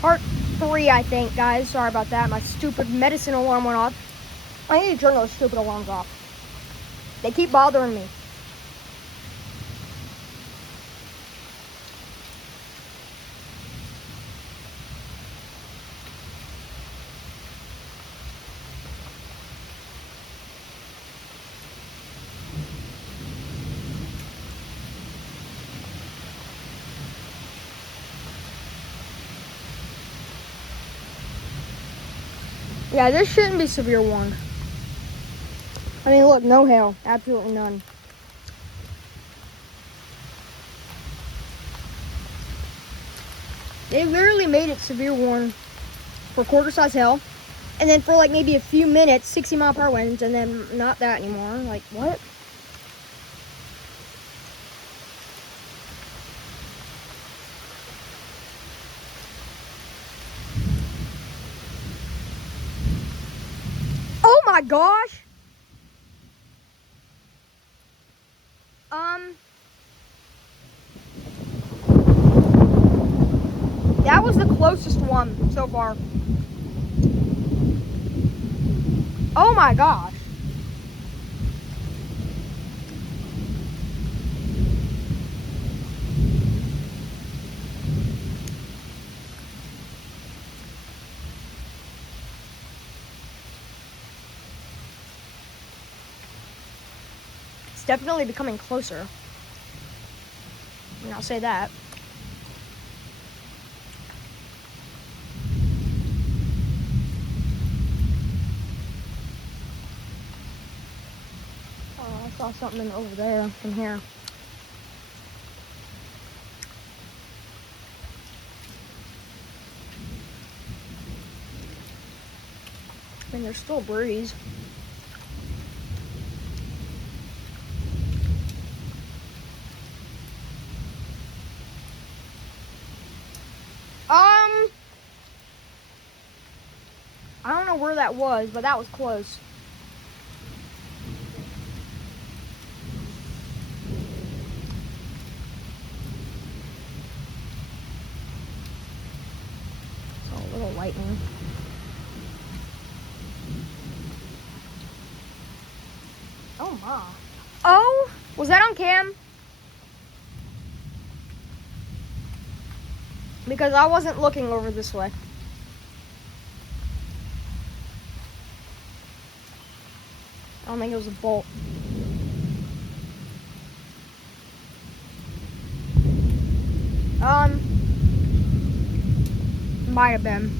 Part 3, I think, guys. Sorry about that. My stupid medicine alarm went off. I need to turn those stupid alarms off. They keep bothering me. Yeah, this shouldn't be severe warned. I mean, look, no hail. Absolutely none. They literally made it severe warned for quarter-size hail. And then for like maybe a few minutes, 60-mile-per-hour winds, and then not that anymore. Like, what? Oh my gosh! That was the closest one so far. Oh my gosh. It's definitely becoming closer. And I'll say that. Oh, I saw something over there from here. I mean, there's still a breeze. I don't know where that was, but that was close. Saw a little lightning. Oh my. Oh, was that on cam? Because I wasn't looking over this way. I don't think it was a bolt. Might have been.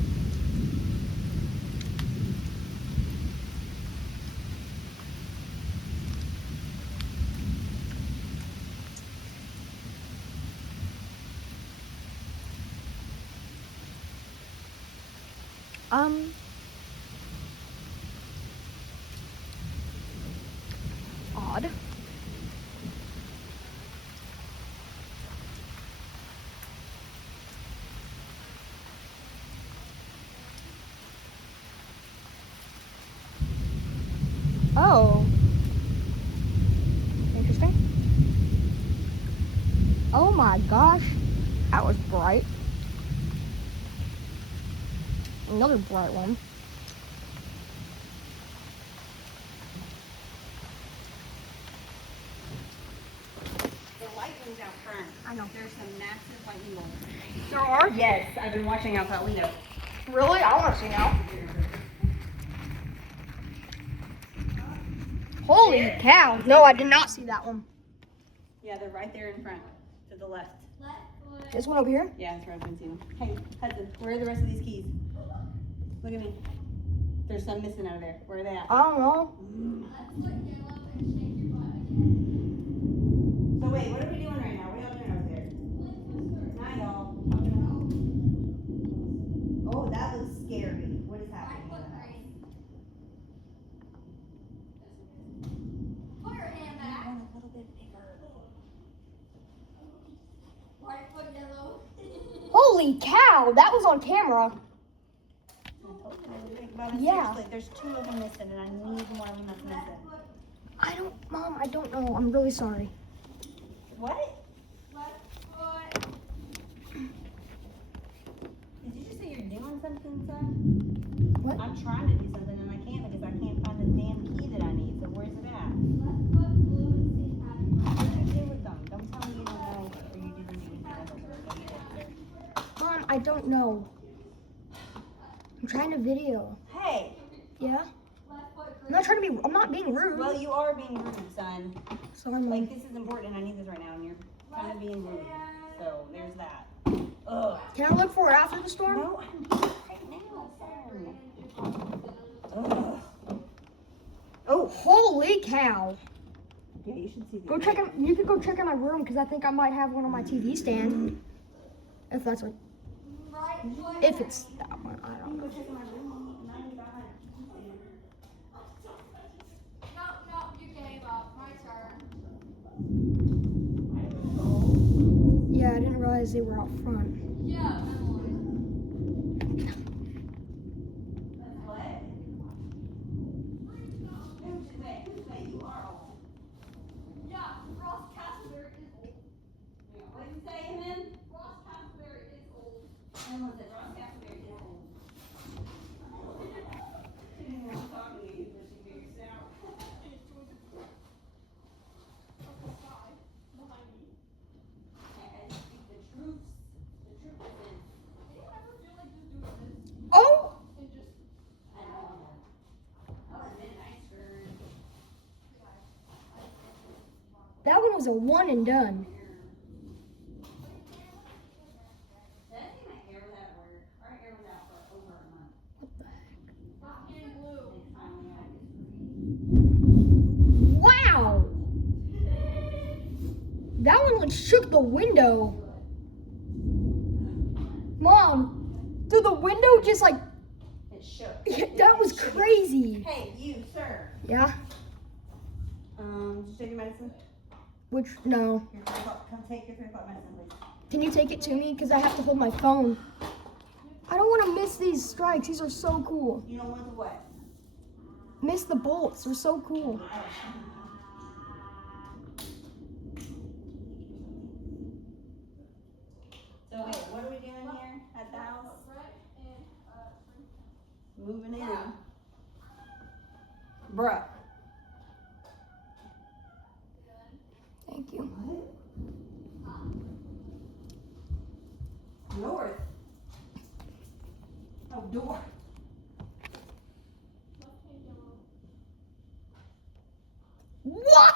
Odd. Oh. Interesting. Oh my gosh. That was bright. Another bright one. Lightning's out front. I know. There's some massive lightning bolts. There are? Yes, I've been watching out that window. Really? I want to see now. Holy cow. No, I did not see that one. Yeah, they're right there in front, to the left. This one over here? Yeah, that's where I've been seeing them. Hey, Hudson, where are the rest of these keys? Look at me. There's some missing out of there. Where are they at? I don't know. So wait, what are we doing right now? What are y'all doing over there? Hi, y'all. Oh, that looks scary. What is happening in the house? Put your hand back. A little bit bigger. White foot yellow. Holy cow. That was on camera. But Yeah. seriously, there's 2 of them missing, and I need one of them that's missing. Mom, I don't know. I'm really sorry. What? Left foot. Did you just say doing something, son? What? I'm trying to do something and I can't because I can't find the damn key that I need. So where's it at? Left foot blue and say happy What birthday. did you do with them? Don't tell me you don't know or you didn't do anything else with them. What you did, sir? Mom, I don't know. I'm trying to video. Hey! Yeah? Left foot I'm not trying to be, I'm not being rude. Well, you are being rude, son. Sorry, Mom. Like, this is important and I need this right now and you're kind of being rude. So, there's that. Ugh. Can I look for it after the storm? No, I'm doing it right now, son. Ugh. Oh! Holy cow. Yeah, you should see the Go check out, you could go check out my room because I think I might have one on my TV stand. If that's what, Right foot. if it's that one, I don't know. Go check in my room and I need behind. No, you gave up. My turn. Yeah, I didn't realize they were out front. Yeah, Emily. Let's play. Who's way? You are old. Yeah, Ross Castleberry is old. What did you say, Emin? Ross Castleberry is old. And was it Ross Castleberry is old? She didn't want to talk to you, but she figured it out. I speak the truth. The truth is in. Do you ever feel like just doing this Oh! and just I know. Oh, and then ice cream. That one was a one and done. Did I say my hair was out of work? Our hair was out for over a month. What the heck? left hand blue? It's finally out. Wow! That one like shook the window. Mom, did the window just like, It shook. that was It shook. crazy. Hey, you, sir. Yeah? Did you take your medicine? Which, no. Your 3 o'clock. Come take your 3 o'clock medicine, please. Can you take it to me? Because I have to hold my phone. I don't want to miss these strikes. These are so cool. You don't want the what? Miss the bolts. They're so cool. So wait, what are we doing here at the house? Right and Moving in. Bruh. Thank you. North. Oh, door. Wow!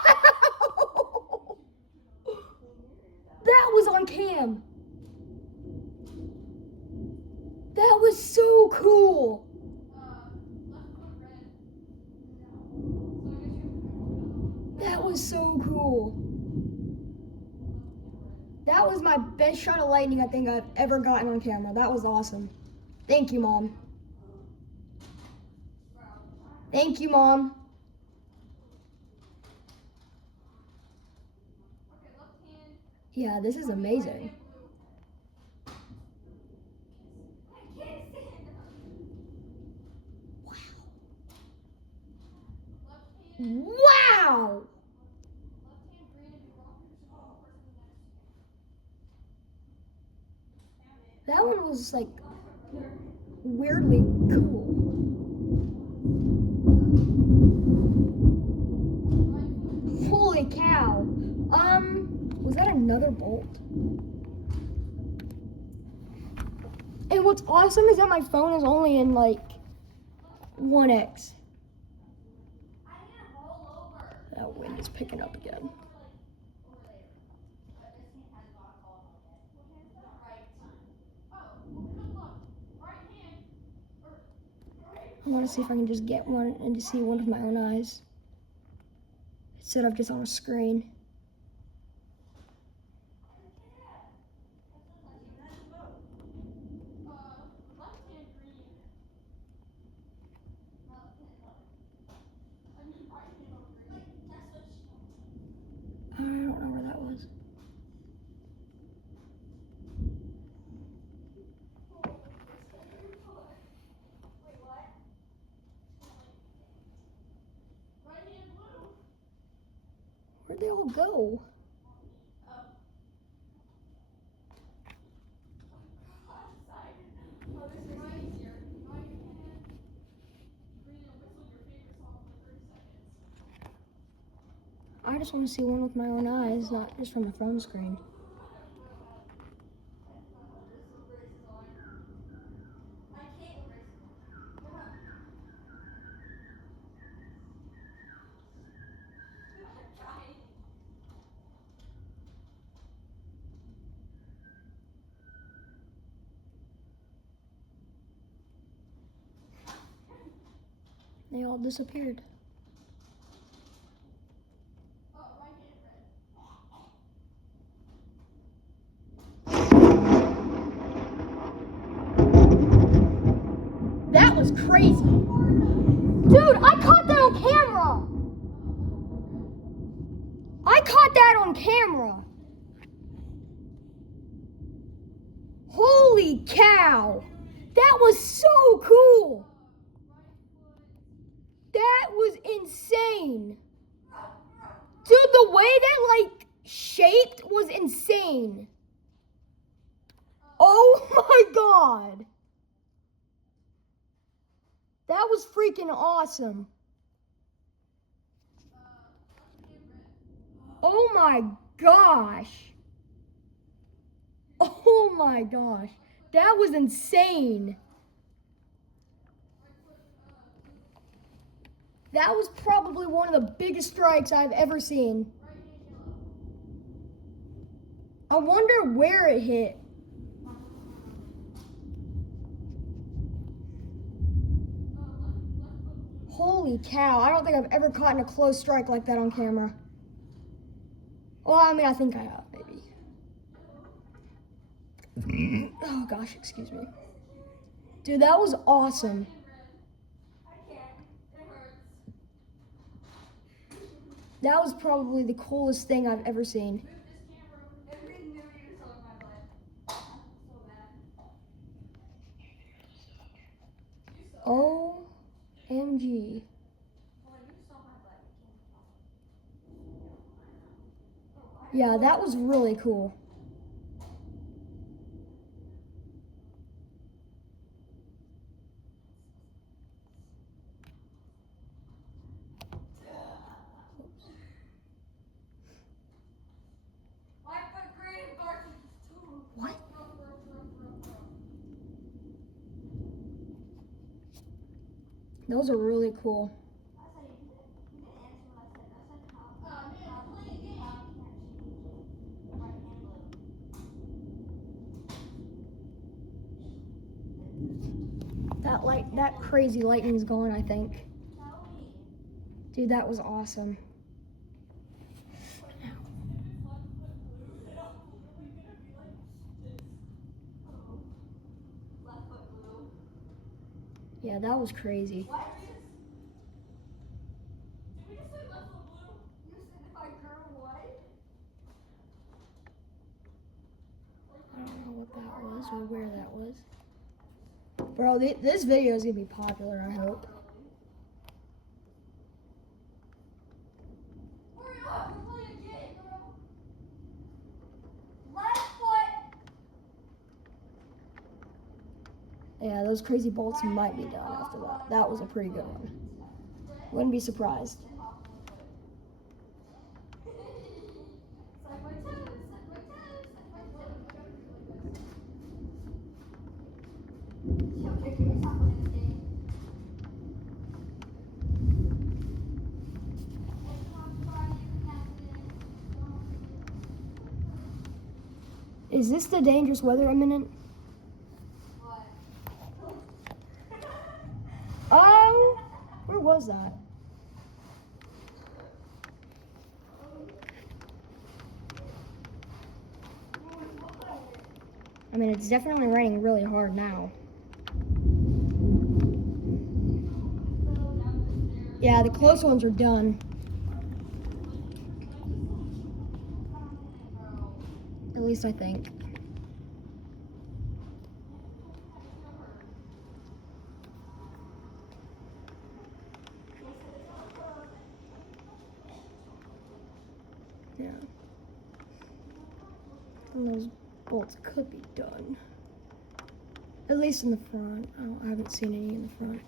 That was on cam. That was so cool. left foot red. So I guess you That was so cool. That was my best shot of lightning I think I've ever gotten on camera. That was awesome. Thank you, Mom. Thank you, Mom. okay, left hand. Yeah, this is amazing. I can't stand up. Wow. Left hand. Wow! Left hand green and rock paper scissors person next. That one was like weirdly cool. Holy cow. Was that another bolt? And what's awesome is that my phone is only in like 1x. I didn't roll over. That wind is picking up again. Over there. But this hand has not fallen on it. What hand's that? Right. Oh, well, good luck. Right hand. Or right. I want to see if I can just get one and to see one with my own eyes instead of just on a screen. Left hand green. Left hand. I mean, right hand on green. That's what she. I don't know where that was. Wait, what? Right hand blue. Where'd they all go? Oh, this is right. just want to see one with my own eyes, not just from the phone screen. They all disappeared. That was crazy. Dude, I caught that on camera. I caught that on camera. Holy cow. That was so cool. That was insane. Dude, the way that like shaped was insane. Oh my god. That was freaking awesome. Oh my gosh. Oh my gosh. That was insane. That was probably one of the biggest strikes I've ever seen. I wonder where it hit. Holy cow, I don't think I've ever caught a close strike like that on camera. Well, I mean, I think I have, maybe. Oh gosh, excuse me. Dude, that was awesome. That was probably the coolest thing I've ever seen. OMG. Yeah, that was really cool. What? Those are really cool. That crazy lightning's going, I think. Dude, that was awesome. Yeah, that was crazy. I don't know what that was or where that was. Bro, this video is gonna be popular, I hope. Yeah, those crazy bolts might be done after that. That was a pretty good one. Wouldn't be surprised. Is this the dangerous weather imminent? Where was that? I mean, it's definitely raining really hard now. Yeah, the close ones are done. At least I think. Yeah. And those bolts could be done. At least in the front. I haven't seen any in the front. .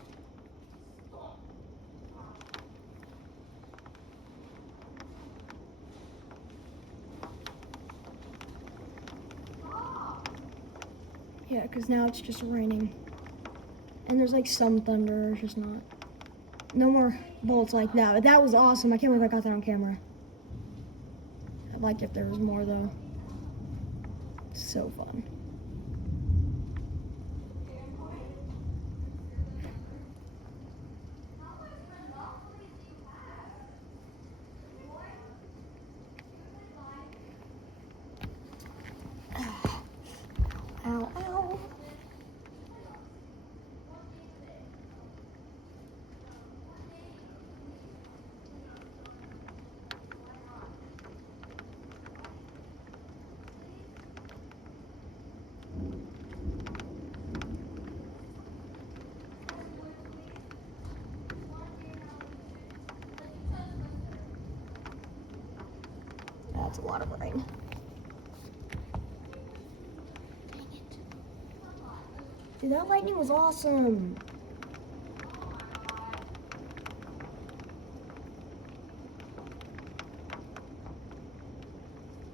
because now it's just raining. And there's like some thunder, it's just not. No more bolts like that. But that was awesome. I can't believe I got that on camera. I'd like if there was more though. So fun. Ow, ow. That's a lot of rain. Dang it. Dude, that lightning was awesome.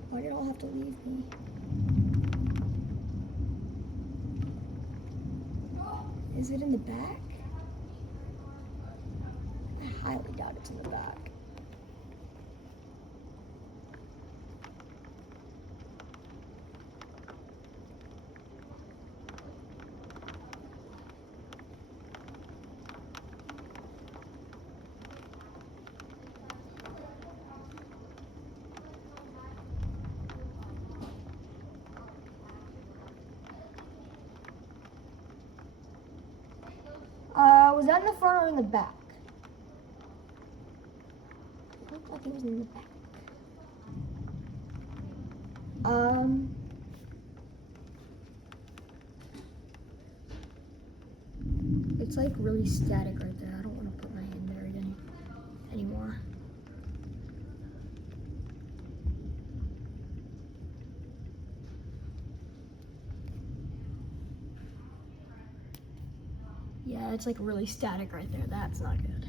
Why did it all have to leave me? Is it in the back? I highly doubt it's in the back. Was that in the front or in the back? It looked like it was in the back. It's like really static right there. I don't want to put my hand there anymore. Yeah, it's like really static right there. That's not good.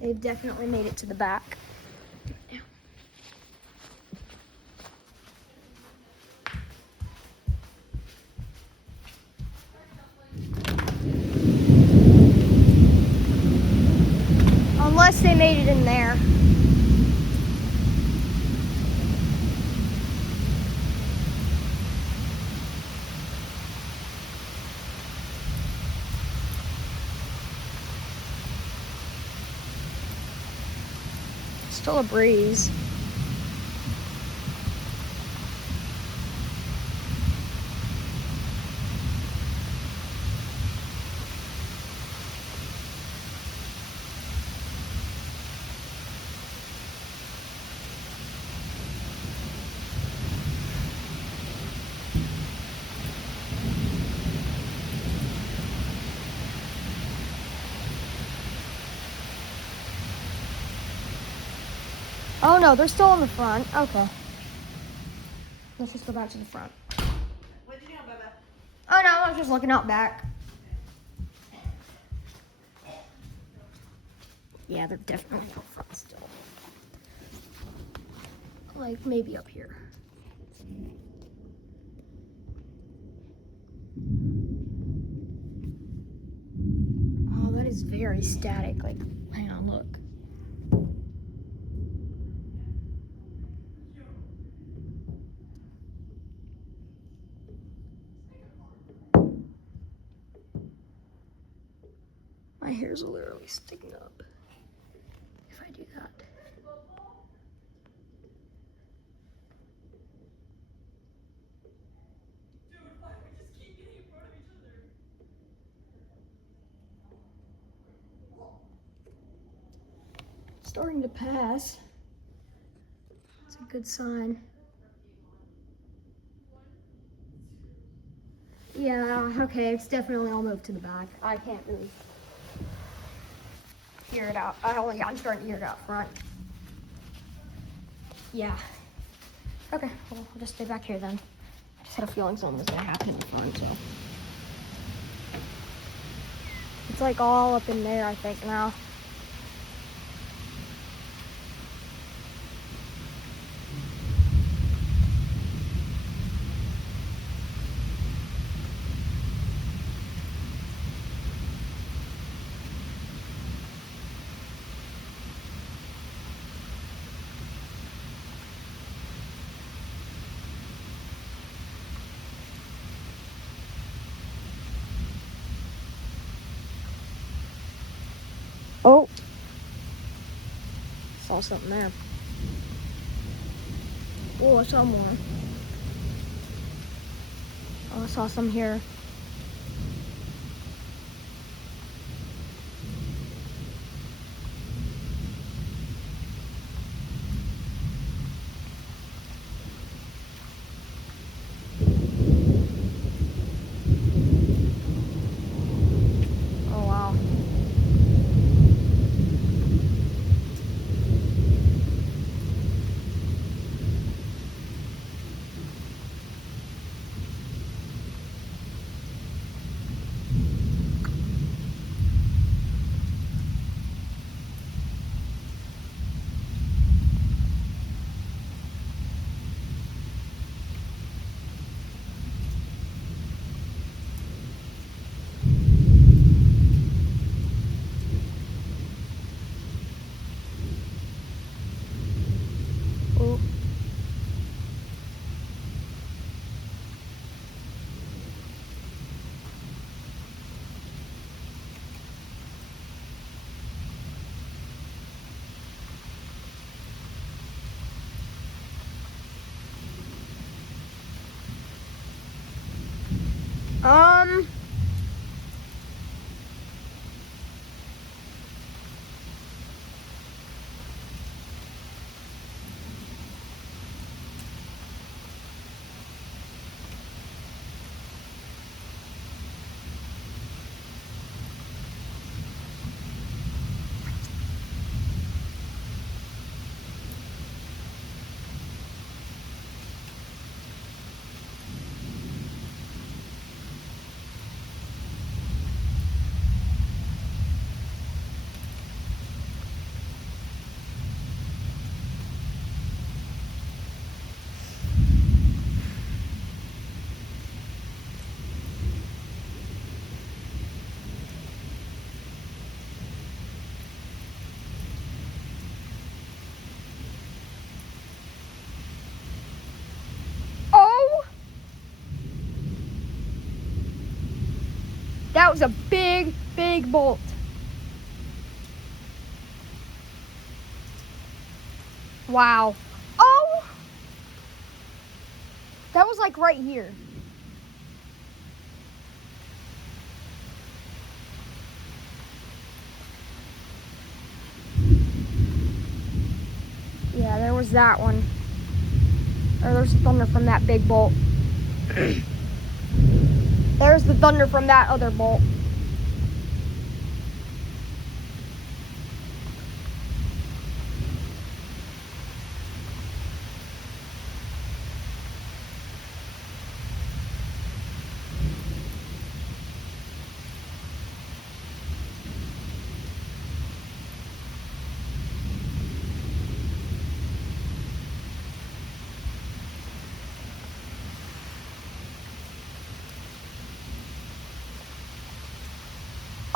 They've definitely made it to the back. Unless they made it in there. Still a breeze. Oh no, they're still in the front. Okay. Let's just go back to the front. What'd you do, Bubba? Oh no, I was just looking out back. Yeah, they're definitely out front still. Like maybe up here. Oh, that is very static. Like, hang on, look. My hair's literally sticking up if I do that. Dude, why we just keep getting in front of each other? starting to pass. It's a good sign. Yeah, okay, it's definitely all moved to the back. I can't really hear it out. I'm starting to hear it out front. Yeah. Okay, well, I'll just stay back here then. I just had a feeling something was gonna happen in the front, so. It's like all up in there, I think, now. Oh. Saw something there. Oh, I saw more. Oh, I saw some here. Oh, wow. Oh. Um. Oh! That was a big, big bolt. Wow. Oh! That was like right here. Yeah, there was that one. Or there's the thunder from that big bolt. There's the thunder from that other bolt.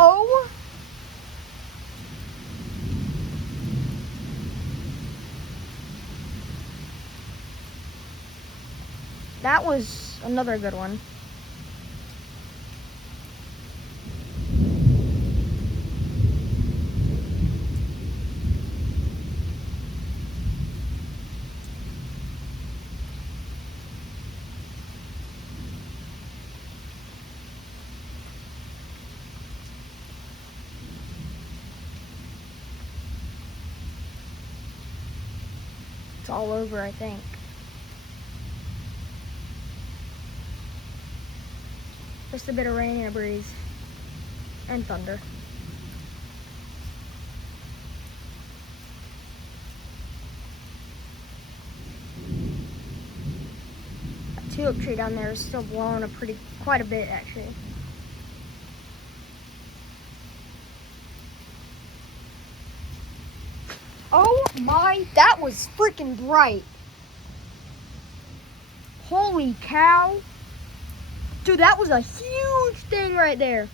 Oh! That was another good one. It's all over, I think. Just a bit of rain and a breeze. And thunder. That tulip tree down there is still blowing quite a bit, actually. Oh my, that was freaking bright. Holy cow. Dude, that was a huge thing right there.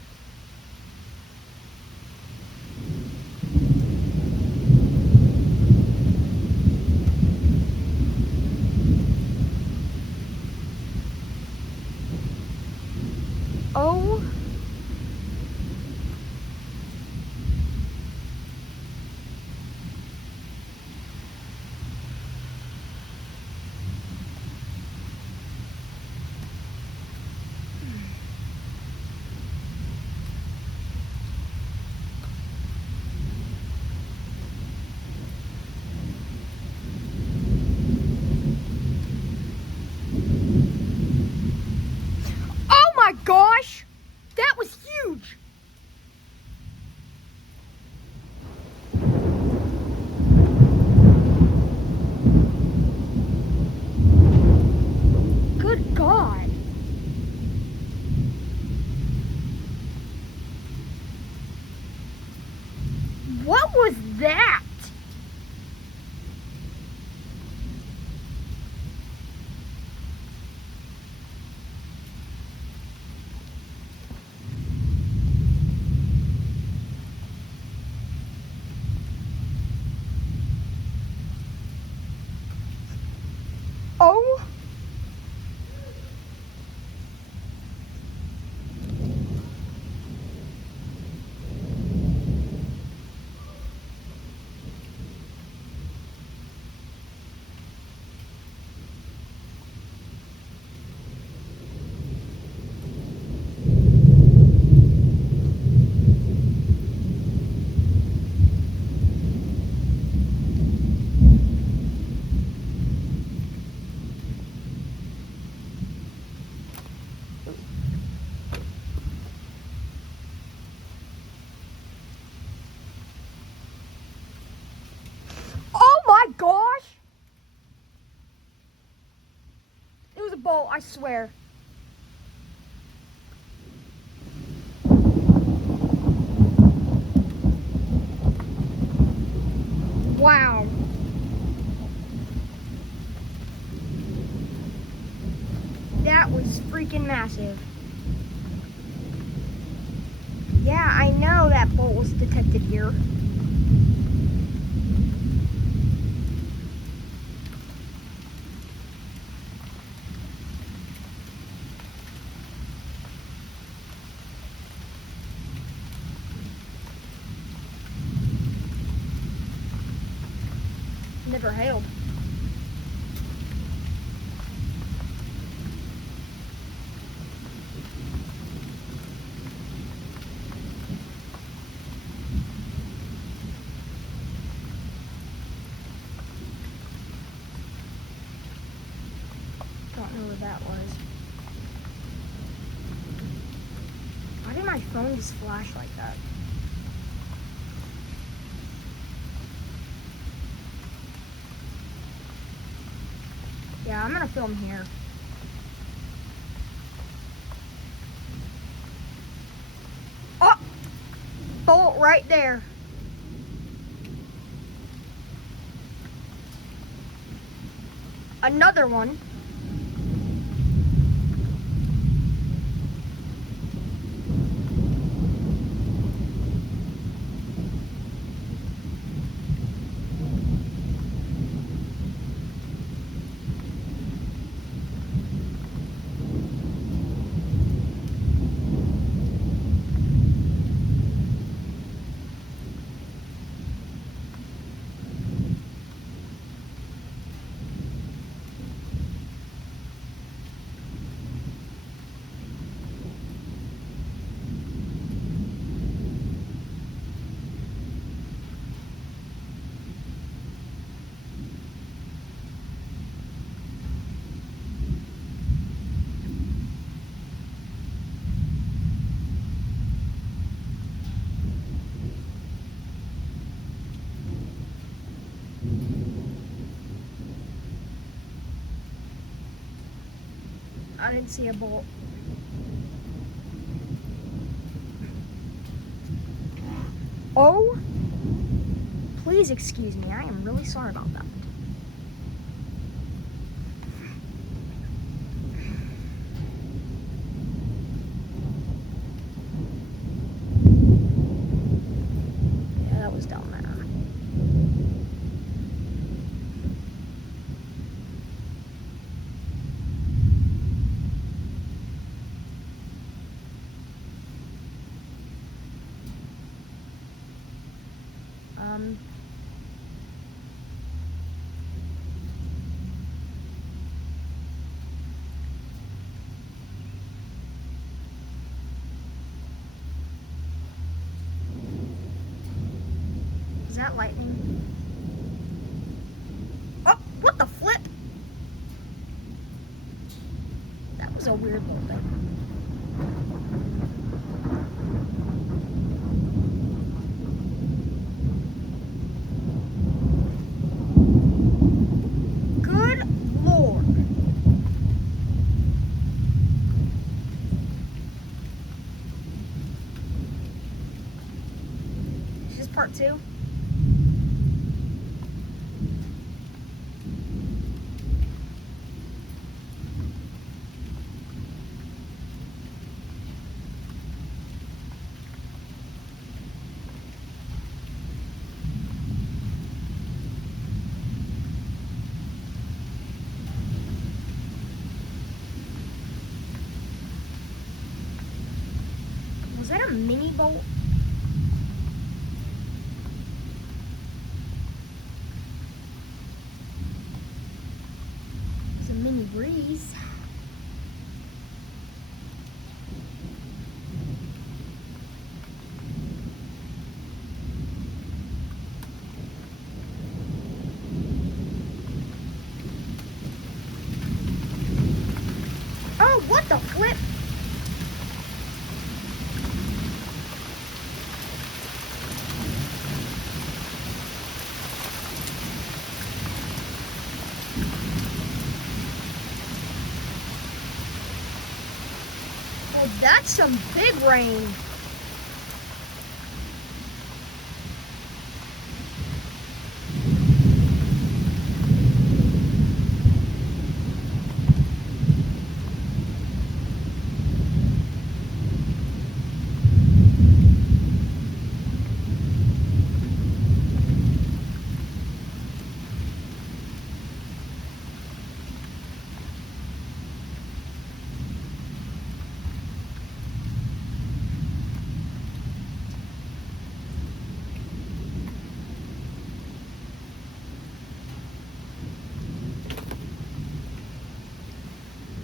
Oh. Oh my gosh! That was huge! Good God! What was that? Oh. Oh my gosh! It was a bolt, I swear. Wow. That was freaking massive. Yeah, I know that bolt was detected here. Never hailed. Don't know what that was. Why did my phone just flash like that? Yeah, I'm gonna film here. Oh! Bolt right there. Another one. did see a bolt. Oh, please excuse me. I am really sorry about that. Yeah, that was down there. Is that lightning? Oh, what the flip? That was a weird little thing. Good Lord. Is this part 2? Was that a mini bolt? It's a mini breeze. Oh, what the flip? Oh, that's some big rain.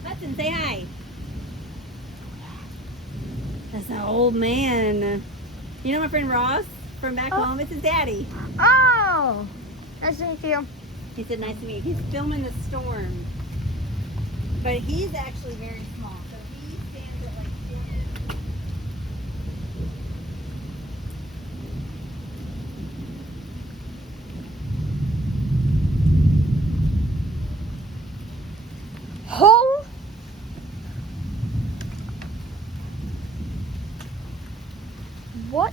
Hudson, say hi. That's an old man. You know my friend Ross from back Oh. home? It's his daddy. Oh, nice to meet you. He said, nice to meet you. He's filming the storm. But he's actually very small. So he stands at like 4 inches. Oh, what?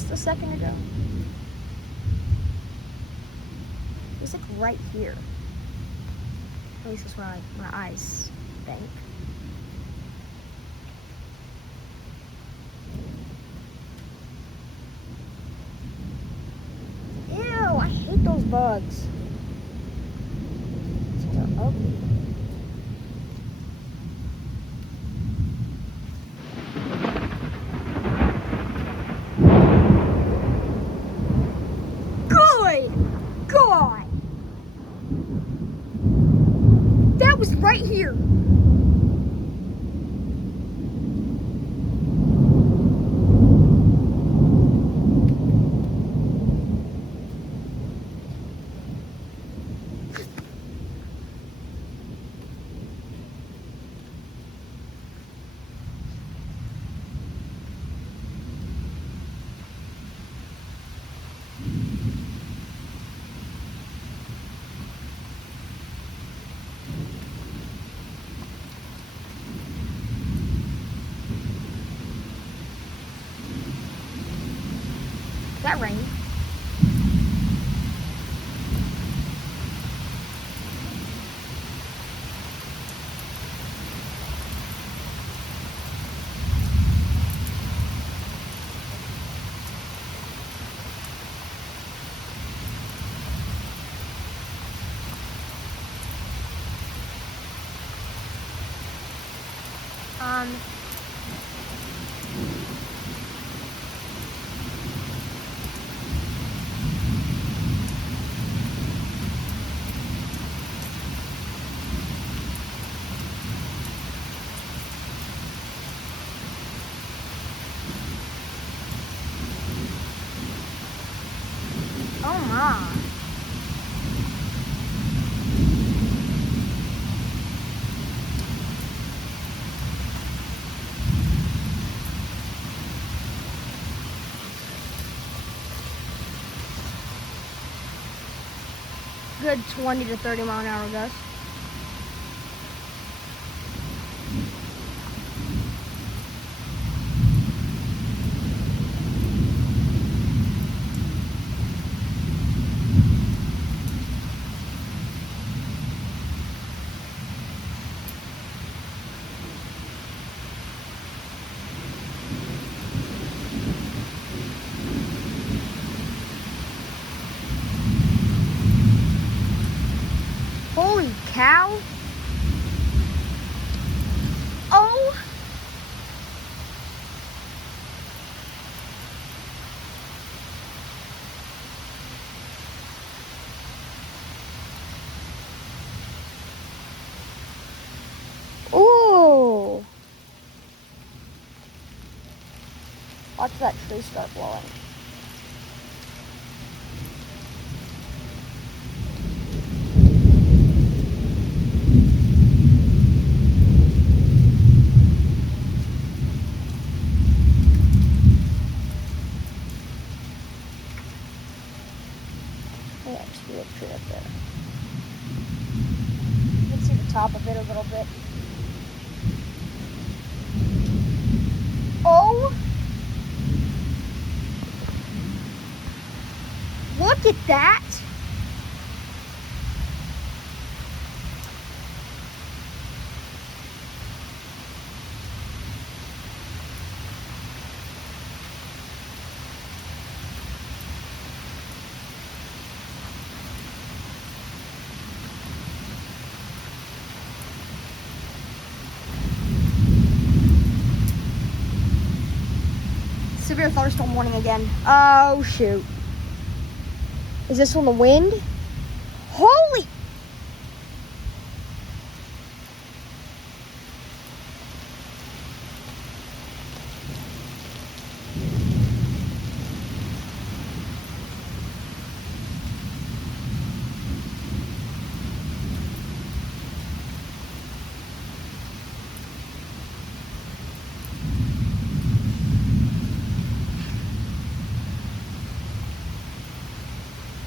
just a second ago. It was like right here. At least that's where my eyes think. Ew, I hate those bugs. They're ugly. Good God! That was right here. That rain. Oh my. Good 20 to 30 mile an hour gust. Holy cow. Oh. Ooh. Watch that tree start blowing. Yeah, just a little tree up there. You can see the top of it a little bit. Oh! Look at that! Severe thunderstorm warning again. Oh shoot. Is this on the wind? Holy!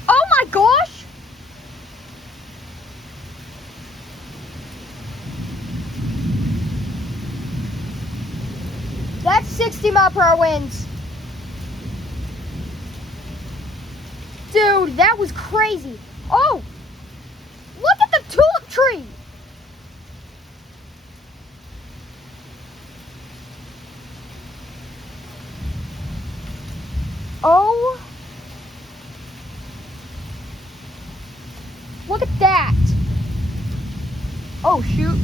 Oh my gosh! That's 60 mile per hour winds. Dude, that was crazy. Oh, look at the tulip tree. Oh, look at that. Oh, shoot.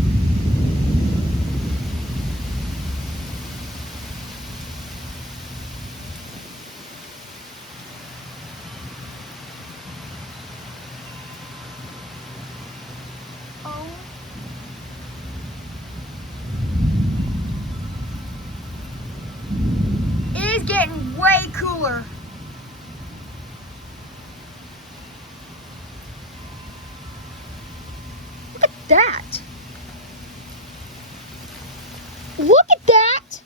Oh. It is getting way cooler. Look at that. Look at that.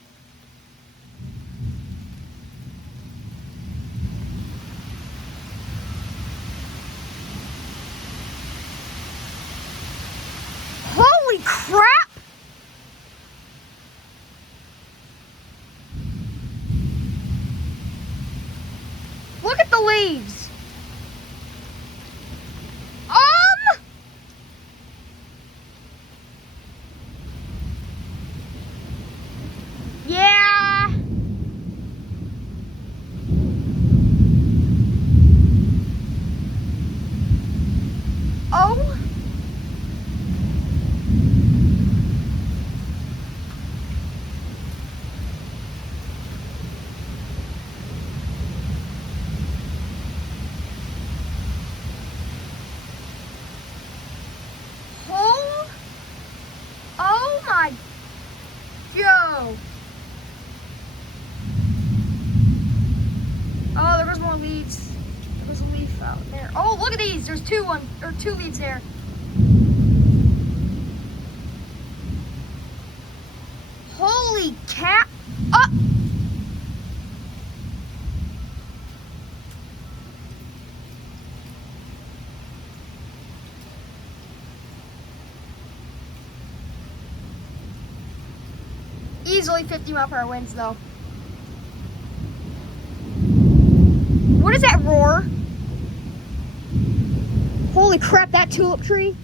Holy crap. Look at the leaves. Yeah. Oh. Oh my Joe. Oh, there was more leaves. There was a leaf out there. Oh, look at these. There's two leaves there. Holy cat. Oh. Easily 50-mile-per-hour winds, though. What is that roar? Holy crap, that tulip tree.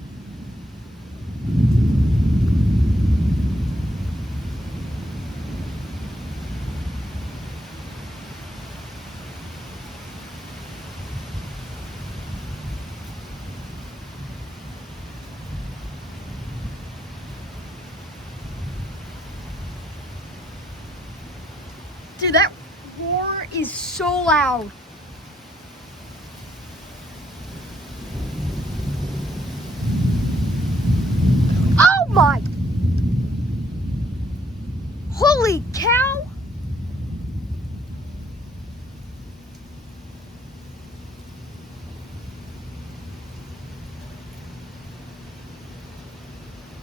Dude, that roar is so loud. Oh my! Holy cow!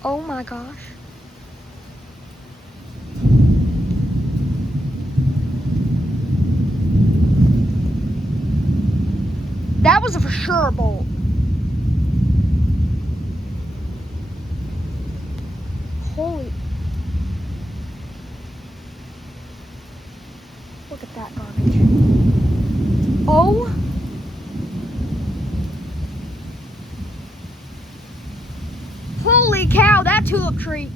Oh my gosh. That was for sure a bolt. Holy. Look at that garbage. Oh. Holy cow, that tulip tree.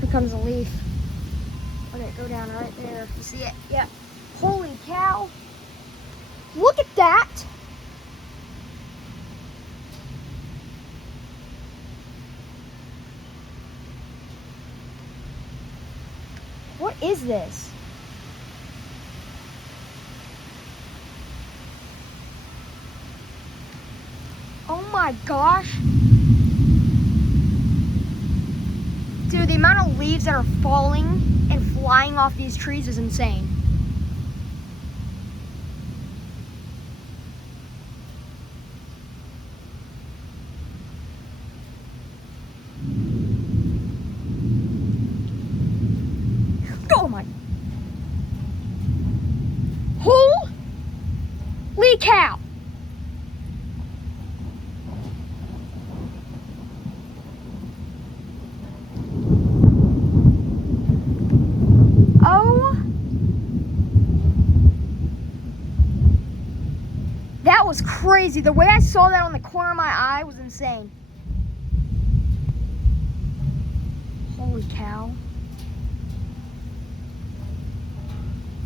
Here comes a leaf. Okay, go down right there. You see it? Yeah. Holy cow. Look at that. What is this? Oh my gosh. Dude, the amount of leaves that are falling and flying off these trees is insane. Oh my. Holy cow. was crazy. The way I saw that on the corner of my eye was insane. Holy cow.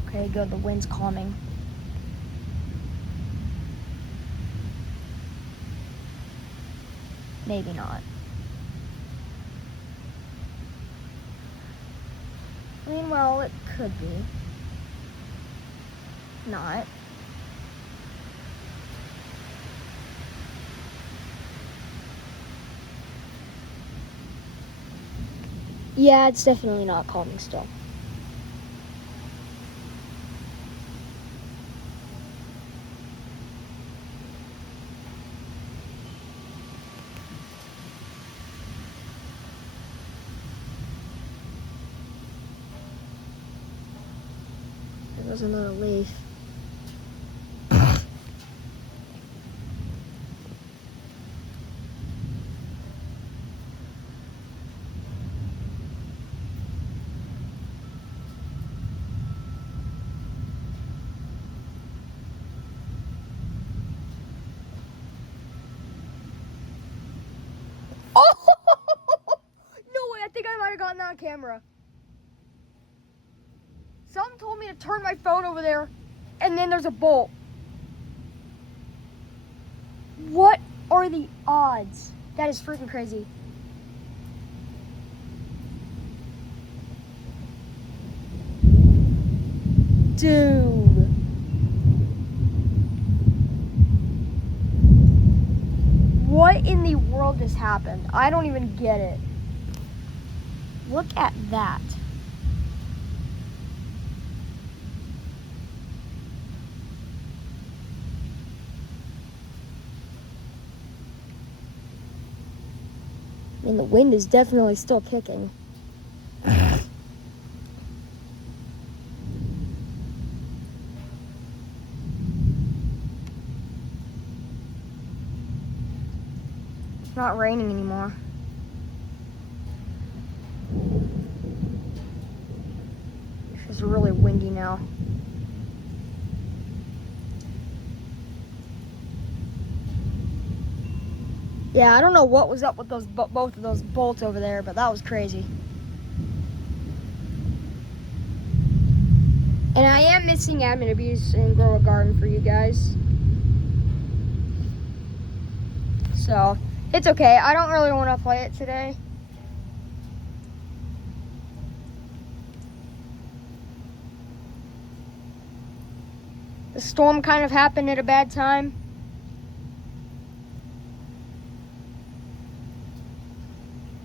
Okay, good. The wind's calming. Maybe not. I mean, well, it could be. Not. Yeah, it's definitely not calming still. There was another leaf. Oh! No way, I think I might have gotten that on camera. Someone told me to turn my phone over there, and then there's a bolt. What are the odds? That is freaking crazy. Dude. What in the world just happened? I don't even get it. Look at that. I mean, the wind is definitely still kicking. It's not raining anymore. It's really windy now. Yeah, I don't know what was up with those both of those bolts over there, but that was crazy. And I am missing admin abuse and grow a garden for you guys. So, it's okay. I don't really want to play it today. The storm kind of happened at a bad time.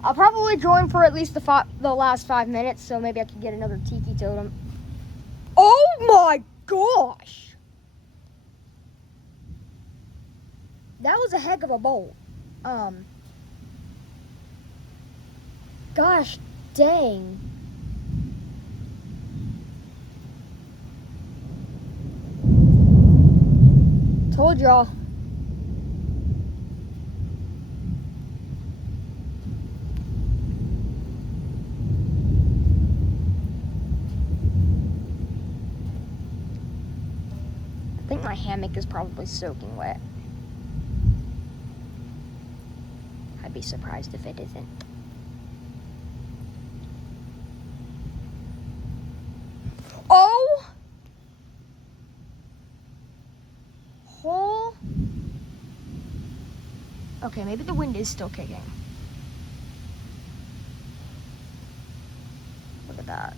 I'll probably join for at least the last 5 minutes, so maybe I can get another tiki totem. Oh my gosh! That was a heck of a bolt. Gosh dang. Told y'all. I think my hammock is probably soaking wet. I'd be surprised if it isn't. Oh! Whole. Okay, maybe the wind is still kicking. Look at that.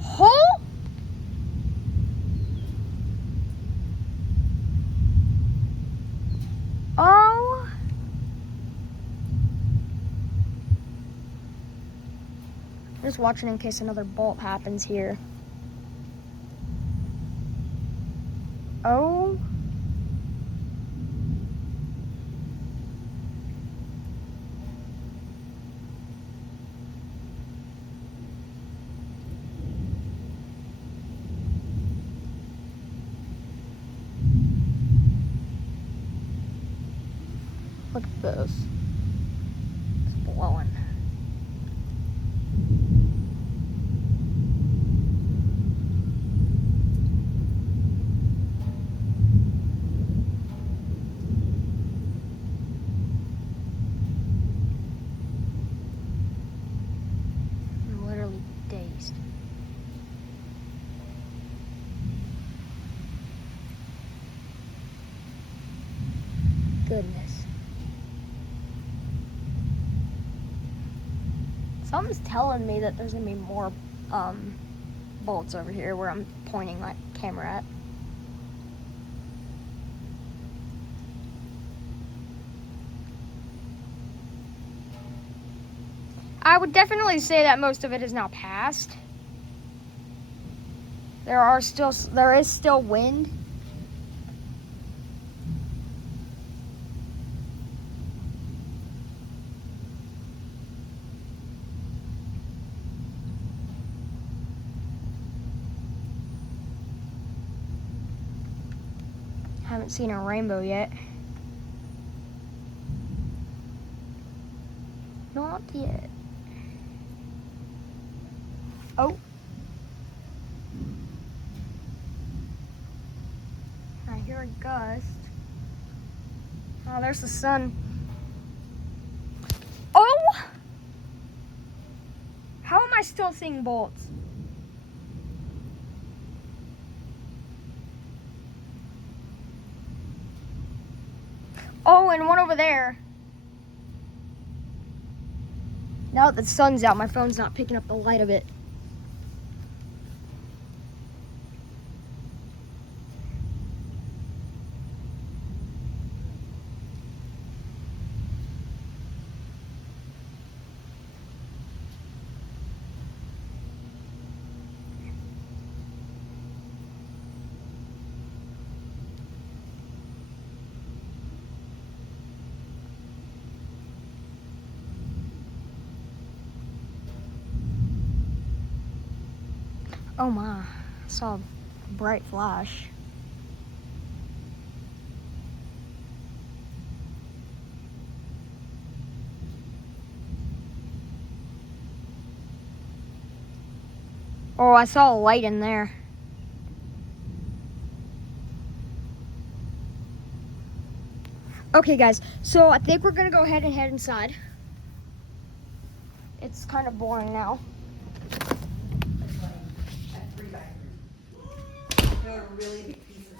Whole. Oh. Just watching in case another bolt happens here. Oh. Look at this. It's blowing. I'm literally dazed. Goodness. Something's telling me that there's gonna be more bolts over here where I'm pointing my camera at. I would definitely say that most of it is now past. There is still wind. Haven't seen a rainbow yet. Not yet. Oh. I hear a gust. Oh, there's the sun. Oh! How am I still seeing bolts? Oh, and one over there. Now that the sun's out, my phone's not picking up the light of it. Oh my, I saw a bright flash. Oh, I saw a light in there. Okay guys, so I think we're gonna go ahead and head inside. It's kind of boring now. They're really big pieces.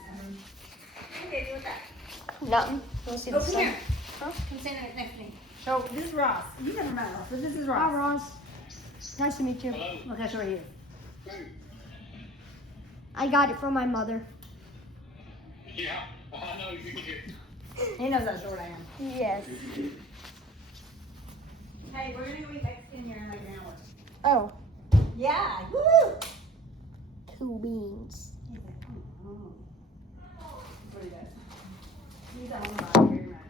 Okay, do with that. Nothing. We'll see Oh, the come sun. here. Huh? Come stand next to me. So this is Ross. You never met Ross, but this is Ross. Hi Ross. Nice to meet you. Look how short he is. I got it from my mother. Yeah, I know you did. He knows how short I am. Yes. Hey, we're gonna go eat Mexican here in like an hour. Oh, Yeah, woo! two beans. He's like, oh. That's what he does. He's a homebody very much.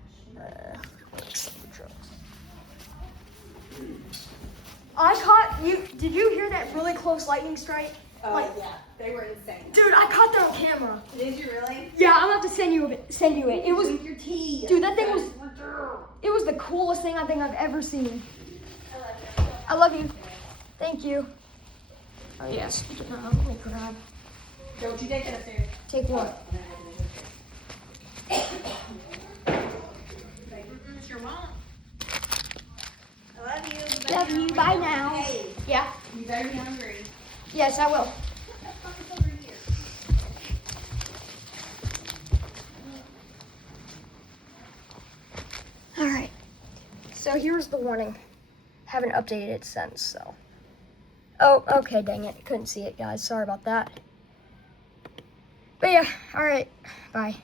I caught you. Did you hear that really close lightning strike? Oh Like- yeah, they were insane. Dude, I caught that on camera. Did you really? Yeah, I'm about to send you it. It was, Drink your tea. dude, that thing was, it was the coolest thing I think I've ever seen. I love you. Thank you. Oh yes. Let me grab. Don't you take it upstairs. Take what? Sure won't. I love you. Love you. Bye now. Hey, Yeah. you better be hungry. Yes, I will. It's over here. All right. So here's the warning. Haven't updated it since, so. Oh, okay, dang it. Couldn't see it, guys. Sorry about that. But yeah, all right. Bye.